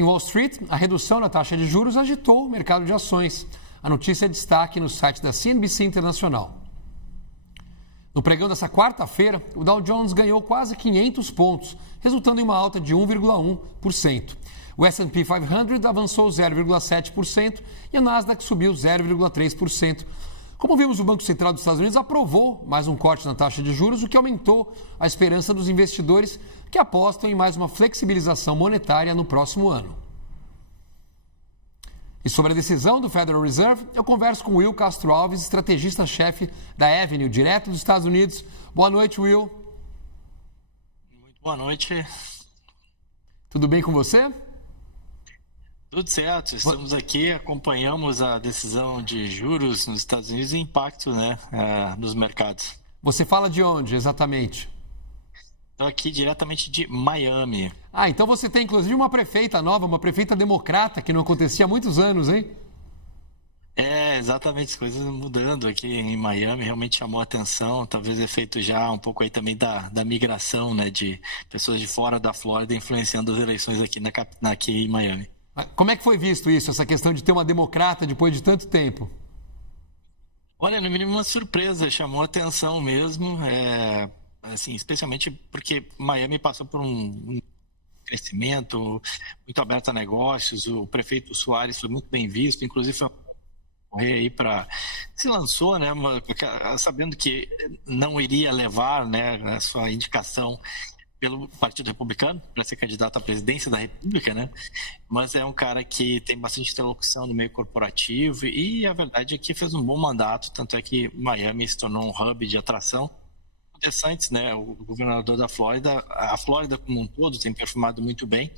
Em Wall Street, a redução da taxa de juros agitou o mercado de ações. A notícia é destaque no site da CNBC Internacional. No pregão dessa quarta-feira, o Dow Jones ganhou quase 500 pontos, resultando em uma alta de 1,1%. O S&P 500 avançou 0,7% e a Nasdaq subiu 0,3%. Como vimos, o Banco Central dos Estados Unidos aprovou mais um corte na taxa de juros, o que aumentou a esperança dos investidores que apostam em mais uma flexibilização monetária no próximo ano. E sobre a decisão do Federal Reserve, eu converso com Will Castro Alves, estrategista-chefe da Avenue, direto dos Estados Unidos. Boa noite, Will. Muito boa noite. Tudo bem com você? Tudo certo. Estamos aqui, acompanhamos a decisão de juros nos Estados Unidos e o impacto, nos mercados. Você fala de onde, exatamente? Estou aqui diretamente de Miami. Então você tem inclusive uma prefeita nova, uma prefeita democrata, que não acontecia há muitos anos, hein? Exatamente, as coisas mudando aqui em Miami, realmente chamou a atenção, talvez efeito já um pouco aí também da migração, de pessoas de fora da Flórida influenciando as eleições aqui em Miami. Como é que foi visto isso, essa questão de ter uma democrata depois de tanto tempo? Olha, no mínimo uma surpresa, chamou a atenção mesmo, assim, especialmente porque Miami passou por um crescimento muito aberto a negócios, o prefeito Soares foi muito bem visto, inclusive foi correr aí se lançou, sabendo que não iria levar, a sua indicação pelo Partido Republicano para ser candidato à presidência da República, mas é um cara que tem bastante interlocução no meio corporativo e a verdade é que fez um bom mandato, tanto é que Miami se tornou um hub de atração. Interessantes, o governador da Flórida, a Flórida como um todo tem performado muito bem,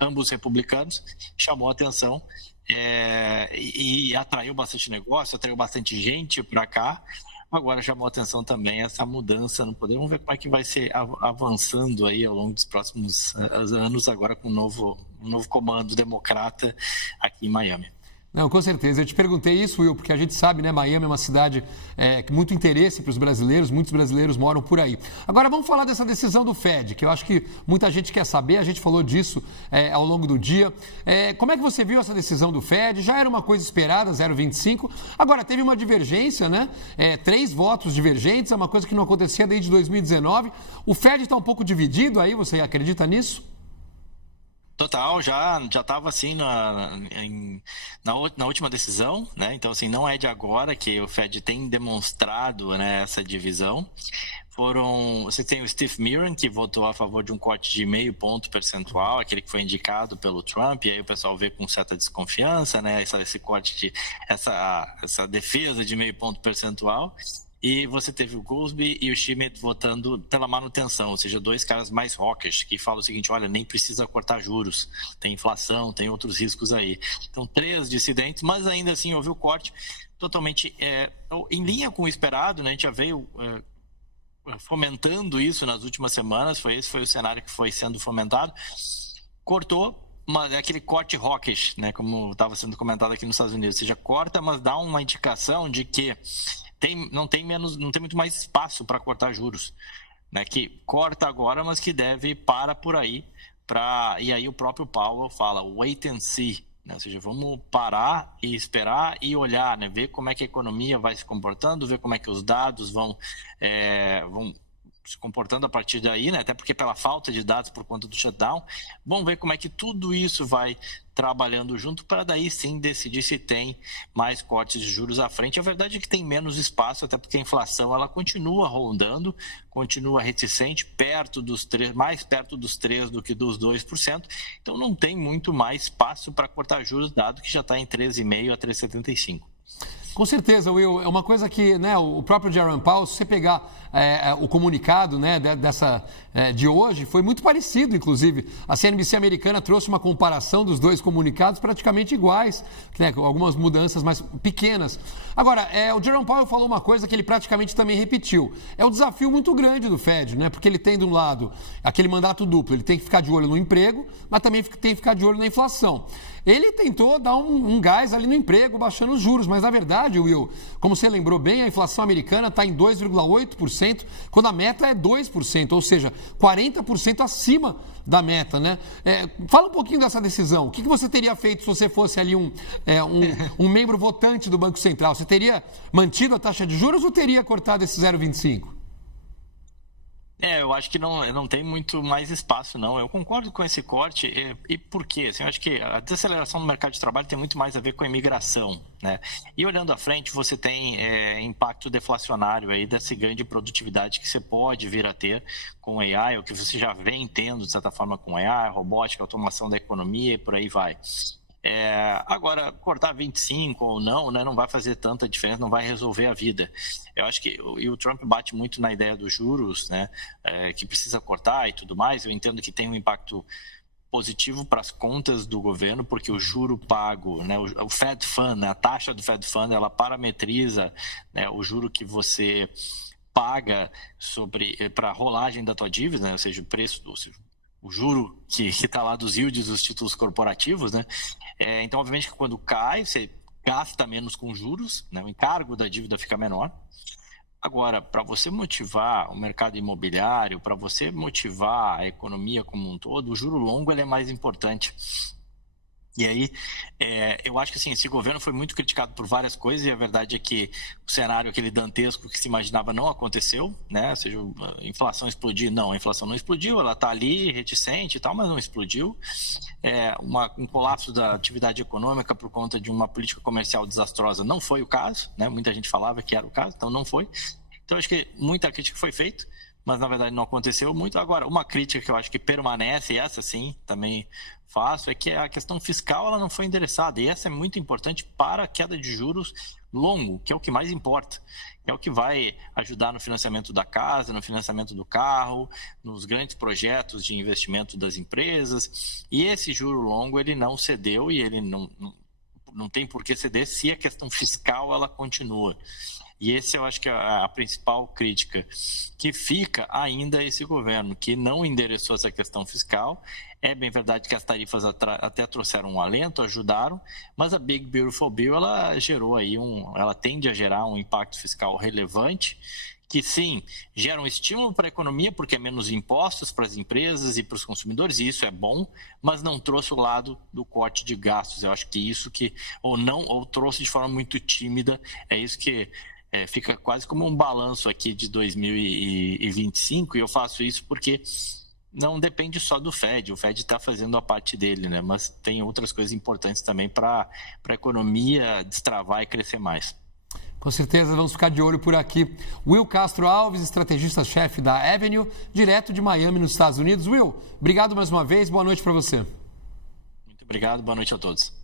ambos republicanos, chamou a atenção e atraiu bastante negócio, atraiu bastante gente para cá. Agora chamou a atenção também essa mudança no poder. Vamos ver como é que vai ser avançando aí ao longo dos próximos anos, agora com um novo comando democrata aqui em Miami. Não, com certeza. Eu te perguntei isso, Will, porque a gente sabe, Miami é uma cidade com muito interesse para os brasileiros, muitos brasileiros moram por aí. Agora vamos falar dessa decisão do Fed, que eu acho que muita gente quer saber, a gente falou disso ao longo do dia. Como é que você viu essa decisão do Fed? Já era uma coisa esperada, 0,25. Agora teve uma divergência, 3 votos divergentes, é uma coisa que não acontecia desde 2019. O Fed está um pouco dividido aí, você acredita nisso? Total, já estava assim na última decisão, Então, assim, não é de agora que o Fed tem demonstrado, essa divisão. Você tem o Steve Mnuchin, que votou a favor de um corte de 0,5 ponto percentual, aquele que foi indicado pelo Trump, e aí o pessoal vê com certa desconfiança, esse corte essa defesa de 0,5 ponto percentual. E você teve o Goolsbee e o Schmidt votando pela manutenção, ou seja, 2 caras mais hawkish, que falam o seguinte, olha, nem precisa cortar juros, tem inflação, tem outros riscos aí. Então, 3 dissidentes, mas ainda assim houve o corte totalmente em linha com o esperado, A gente já veio fomentando isso nas últimas semanas, esse foi o cenário que foi sendo fomentado. Cortou, mas é aquele corte hawkish, como estava sendo comentado aqui nos Estados Unidos, ou seja, corta, mas dá uma indicação de que não tem muito mais espaço para cortar juros, que corta agora, mas que deve parar por aí, e aí o próprio Powell fala wait and see, ou seja, vamos parar e esperar e olhar, ver como é que a economia vai se comportando, ver como é que os dados vão se comportando a partir daí, até porque pela falta de dados por conta do shutdown, vamos ver como é que tudo isso vai trabalhando junto para daí sim decidir se tem mais cortes de juros à frente. A verdade é que tem menos espaço, até porque a inflação ela continua rondando, continua reticente, mais perto dos 3% do que dos 2%, então não tem muito mais espaço para cortar juros, dado que já está em 13,5% a 3,75%. Com certeza, Will. É uma coisa que o próprio Jerome Powell, se você pegar o comunicado de hoje, foi muito parecido, inclusive. A CNBC americana trouxe uma comparação dos 2 comunicados praticamente iguais, com algumas mudanças mais pequenas. Agora, o Jerome Powell falou uma coisa que ele praticamente também repetiu. É um desafio muito grande do Fed, porque ele tem, de um lado, aquele mandato duplo. Ele tem que ficar de olho no emprego, mas também tem que ficar de olho na inflação. Ele tentou dar um gás ali no emprego, baixando os juros, mas na verdade, Will, como você lembrou bem, a inflação americana está em 2,8%, 3%, quando a meta é 2%, ou seja, 40% acima da meta, né? Fala um pouquinho dessa decisão. O que você teria feito se você fosse ali um membro votante do Banco Central? Você teria mantido a taxa de juros ou teria cortado esse 0,25%? Eu acho que não tem muito mais espaço, não. Eu concordo com esse corte. E por quê? Assim, eu acho que a desaceleração do mercado de trabalho tem muito mais a ver com a imigração, né? E olhando à frente, você tem impacto deflacionário aí desse ganho de produtividade que você pode vir a ter com o AI, o que você já vem tendo, de certa forma, com AI, robótica, automação da economia e por aí vai. Agora, cortar 25 ou não, né, não vai fazer tanta diferença, não vai resolver a vida. Eu acho que o Trump bate muito na ideia dos juros, né, que precisa cortar e tudo mais. Eu entendo que tem um impacto positivo para as contas do governo, porque o juro pago, né, o Fed Fund, né, a taxa do Fed Fund, ela parametriza, né, o juro que você paga para a rolagem da tua dívida, né, ou seja, o preço o juro que está lá dos yields dos títulos corporativos, né? Então, obviamente, que quando cai, você gasta menos com juros, né? O encargo da dívida fica menor. Agora, para você motivar o mercado imobiliário, para você motivar a economia como um todo, o juro longo ele é mais importante. E aí, eu acho que assim, esse governo foi muito criticado por várias coisas e a verdade é que o cenário aquele dantesco que se imaginava não aconteceu, né? Ou seja, a inflação explodir, não, a inflação não explodiu, ela está ali reticente e tal, mas não explodiu. Um colapso da atividade econômica por conta de uma política comercial desastrosa não foi o caso, né? Muita gente falava que era o caso, então não foi. Então, acho que muita crítica foi feita, mas na verdade não aconteceu muito. Agora, uma crítica que eu acho que permanece, e essa sim, também faço, é que a questão fiscal ela não foi endereçada, e essa é muito importante para a queda de juros longo, que é o que mais importa, é o que vai ajudar no financiamento da casa, no financiamento do carro, nos grandes projetos de investimento das empresas, e esse juro longo ele não cedeu e ele não tem por que ceder se a questão fiscal ela continua. E esse eu acho que é a principal crítica que fica ainda a esse governo, que não endereçou essa questão fiscal. É bem verdade que as tarifas até trouxeram um alento, ajudaram, mas a Big Beautiful Bill ela gerou aí ela tende a gerar um impacto fiscal relevante, que sim, gera um estímulo para a economia, porque é menos impostos para as empresas e para os consumidores, e isso é bom, mas não trouxe o lado do corte de gastos. Eu acho que isso ou trouxe de forma muito tímida, é isso que fica quase como um balanço aqui de 2025, e eu faço isso porque não depende só do Fed, o Fed está fazendo a parte dele, né? Mas tem outras coisas importantes também para a economia destravar e crescer mais. Com certeza, vamos ficar de olho por aqui. Will Castro Alves, estrategista-chefe da Avenue, direto de Miami, nos Estados Unidos. Will, obrigado mais uma vez, boa noite para você. Muito obrigado, boa noite a todos.